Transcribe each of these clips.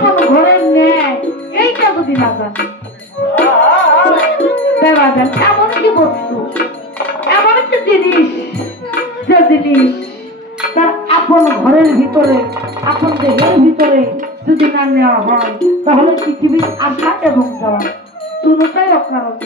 আপন ঘরে নেয় এইটা জানে দেওয়া যায় এমন কি বস্তু, এমন কি জিনিস, যে জিনিস তার আপন ঘরের ভিতরে, আপন দেহের ভিতরে যদি না নেওয়া হয়, তাহলে পৃথিবীর আশা এবং দেওয়া দুটাই অকারণ।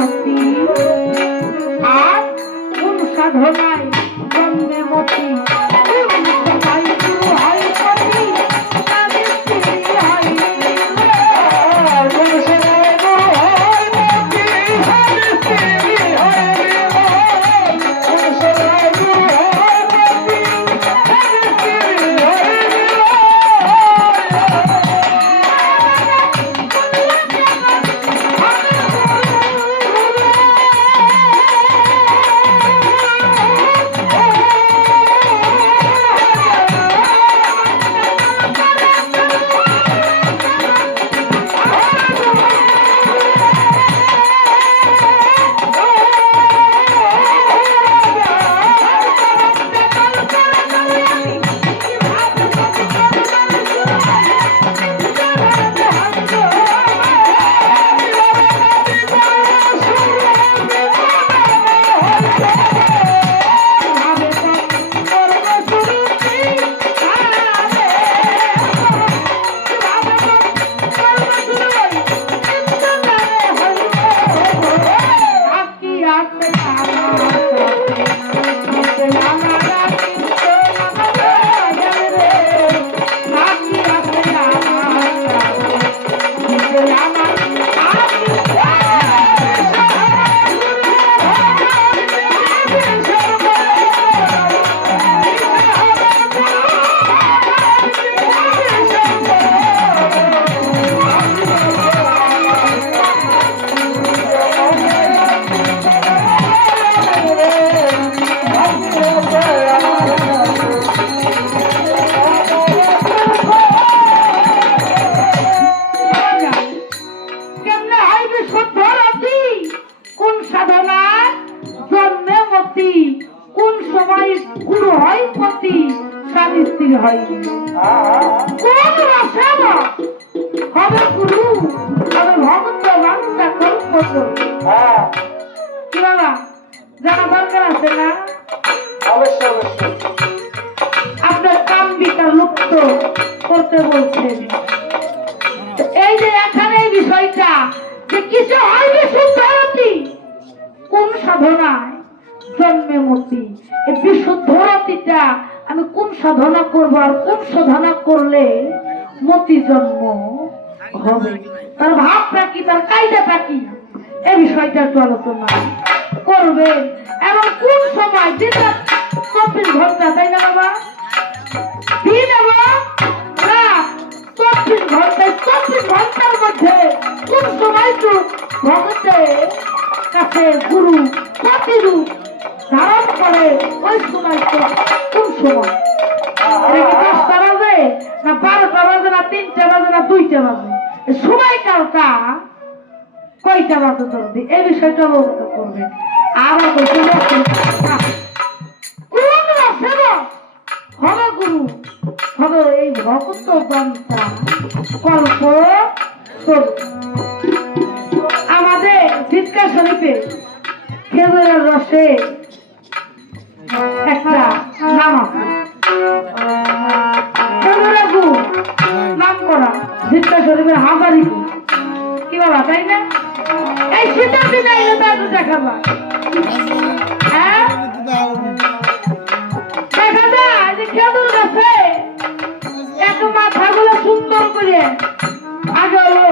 Bye. স্বামী স্ত্রী হয়। কোন রসাব হবে গুরু হবে ভক্ত বাচ্চা কল্প কি বাবা জানা দরকার আছে না? অবশ্যই অবশ্যই। আপনার কাম্বিকা লুপ্ত করতে বলছেন এই যে এখানে এই বিষয়টা যে কিছু হয়নি শুদ্ধরতি কোন সাধনায় জন্মে মতি? এই বিশুদ্ধরতিটা সাধনা করব আর কোন সাধনা করলে মতি জন্ম হবে? তার ভাবটা কি? তার কায়দাটা কি? এই বিষয়টা একটু আলোচনা করবে। এবং কোন সময় রাত চব্বিশ ঘণ্টা, তাই না বাবা? দিন এবং চব্বিশ ঘন্টায় চব্বিশ ঘণ্টার মধ্যে কোন সময় তো ভগতের কাছে গুরু প্রতিরূপ ধারণ করে ওই সময় কোন সময়? দশটা বাজে না বারোটা বাজে না তিনটা বাজে না দুইটা বাজে? সময়কালটা কয়টা বাজে জলদি? এই বিষয়টা অবগত করবে। বলছে হবে গুরু? হবে এই ভক্ত কল্প আমাদের জিৎকা শরীফে খেজুরের রসে একটা নাম আছে। খেজুরের নাম করা। জিৎকা শরীফের হাজারি কি বাবা, তাই না? এই শীতের দিনে এলে তো একটু দেখাবা হ্যাঁ? দেখা যায় যে খেজুর গাছে একটু মাথাগুলো সুন্দর করে আগে হলো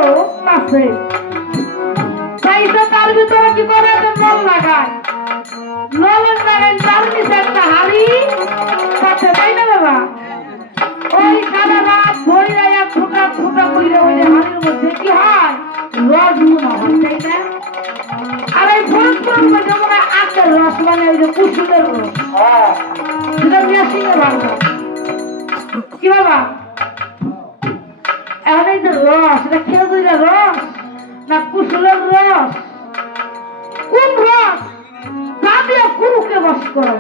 করা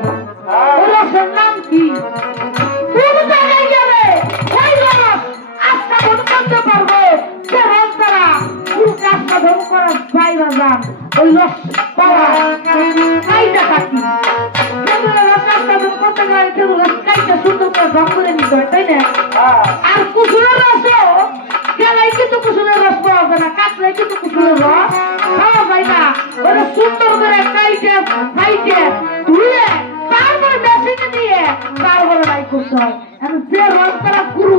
বাইরা যান। ওই রস পাওয়া কাইটা কি? রস আস্বাদন করতে গেলে রস কাইটা সুন্দর করে ঢং করে নিতে হয়, তাই না? আর কুসুরের রসও গেলেই কিন্তু কুসুরের রস পাওয়া যায় না, কাটলেই কিন্তু কুসুরের রস পাওয়া যায় না। ফাইটে ধুয়ে তারপরে মেশিনে দিয়ে তারপরে রাই করতে হয়। এখন যে রং করা গুরু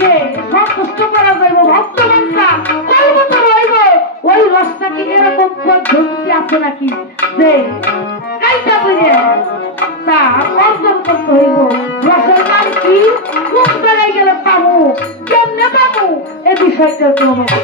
কে সন্তুষ্ট করা যাইব ভক্ত বান্ধা কর্ম তো রইব, ওই রসটা কি এরকম পদ্ধতি আছে নাকি? যে কাইটা বুঝে তা অর্জন করতে হইব। রসের নাম কি? কোন জায়গায় গেলে পাবো? কেমনে পাবো? এ বিষয়টা একটু আমাকে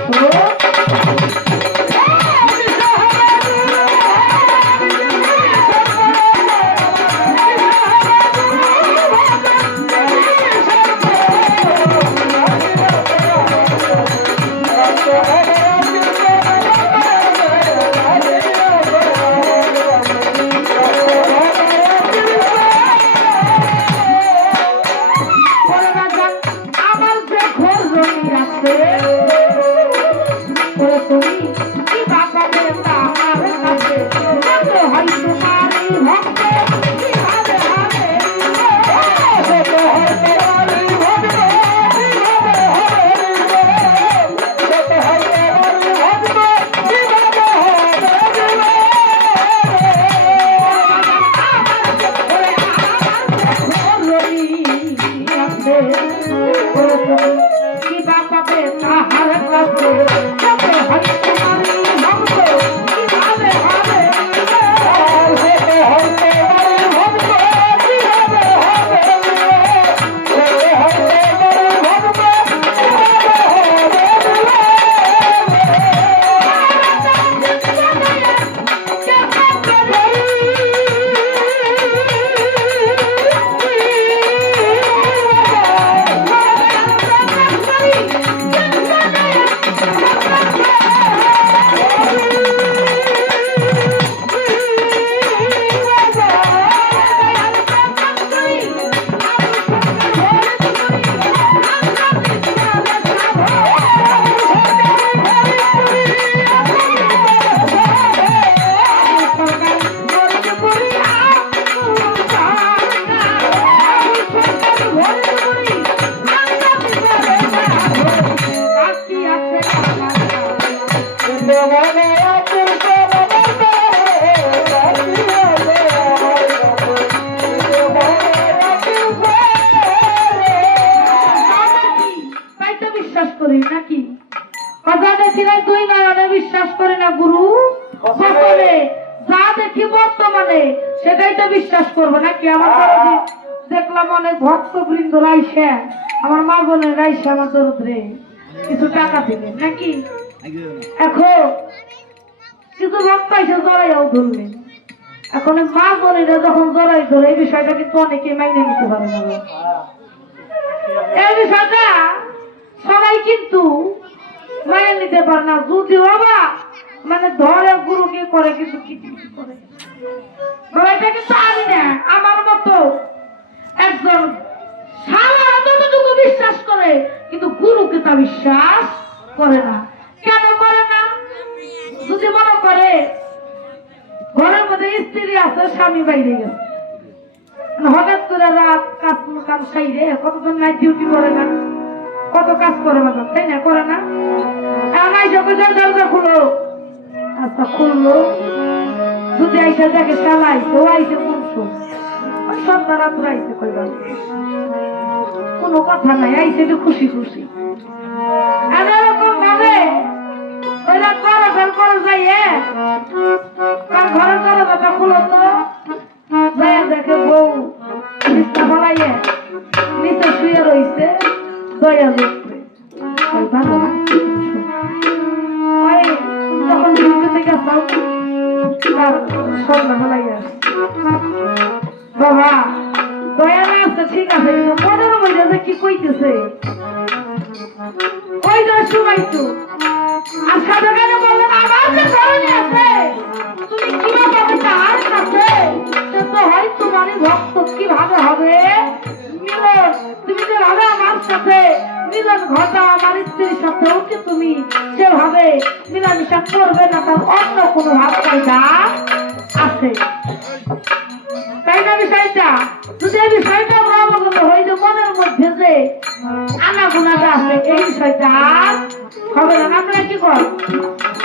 বর্তমানে সেটাই তো বিশ্বাস করব নাকি? আমার দেখলাম অনেক ভক্ত বৃন্দ রাইসে। আমার মা বোনের রাইসে আমার দরদরে কিছু টাকা দিলেন নাকি? এখন কিছু ভক্ত এসে জড়াইয়াও ধরলেন এখন মা বোনেরা যখন জড়াই ধরে এই বিষয়টা কিন্তু অনেকে মাইনে নিতে পারে না এই বিষয়টা সবাই কিন্তু মাইনে নিতে পারে না। যদি বাবা মানে ধরে গুরুকে করে কিছু কিছু করে। এটা কিন্তু আমি না, আমার মতো একজন সারা যতটুকু বিশ্বাস করে, কিন্তু গুরুকে তা বিশ্বাস করে না। কেন করে না? যদি মনে করে, ঘরের মধ্যে স্ত্রী আছে, স্বামী বাইরে গেছে। হঠাৎ করে রাত কাজ কাজ সাইরে কতজন নাইট ডিউটি করে না? কত কাজ করে না, তাই না? করে না? এখন আইসা কোথায় দরজা খুলো। আচ্ছা খুললো। যদি আইসা দেখে চালাইছে ও আইসে কোনছো ওই সন্ধ্যা রাত্রে আইসে কইবা কোনো কথা নাই, আইসে তো খুশি খুশি। আর এরকম ভাবে ওইরা করে ফেল করে যাইয়ে খুলো তো, যাইয়া দেখে বউ বিছনা ফলাইয়ে শুয়ে রইছে দয়া ওই ভালো না যখন থেকে বাবা দয়া না আছে ঠিক আছে কিন্তু মনের মধ্যে যে কি কইতেছে। ওই যে সময় তো আর সাথে কেন আমার যে ধরনী আছে, তুমি কীভাবে হবে তার কাছে সে তো হয় তোমারই ভক্ত, কীভাবে হবে? তুমি যেভাবে আমার সাথে মিলন ঘটা আমার স্ত্রীর সাথেও কি তুমি সেভাবে মিলামিশা করবে না তার অন্য কোনো ভাব কায়দা আছে? তাই না বিষয়টা? যদি এই বিষয়টা আমরা অবগত হই যে মনের মধ্যে যে আনা গুণাটা আছে, এই বিষয়টা হবে না। আপনারা কি কর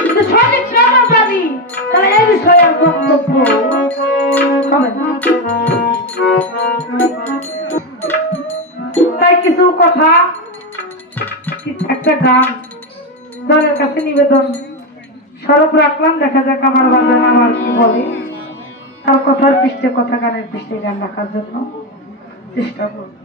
যদি সঠিক প্রমাণ পাবি তাহলে এই বিষয়ে বক্তব্য হবে না। তাই কিছু কথা একটা গান, দলের কাছে নিবেদন। স্বরূপ রাখলাম, দেখা যাক আমার বাজার আমার কি বলে। তার কথার পৃষ্ঠে, কথা গানের পৃষ্ঠে গান রাখার জন্য চেষ্টা করব।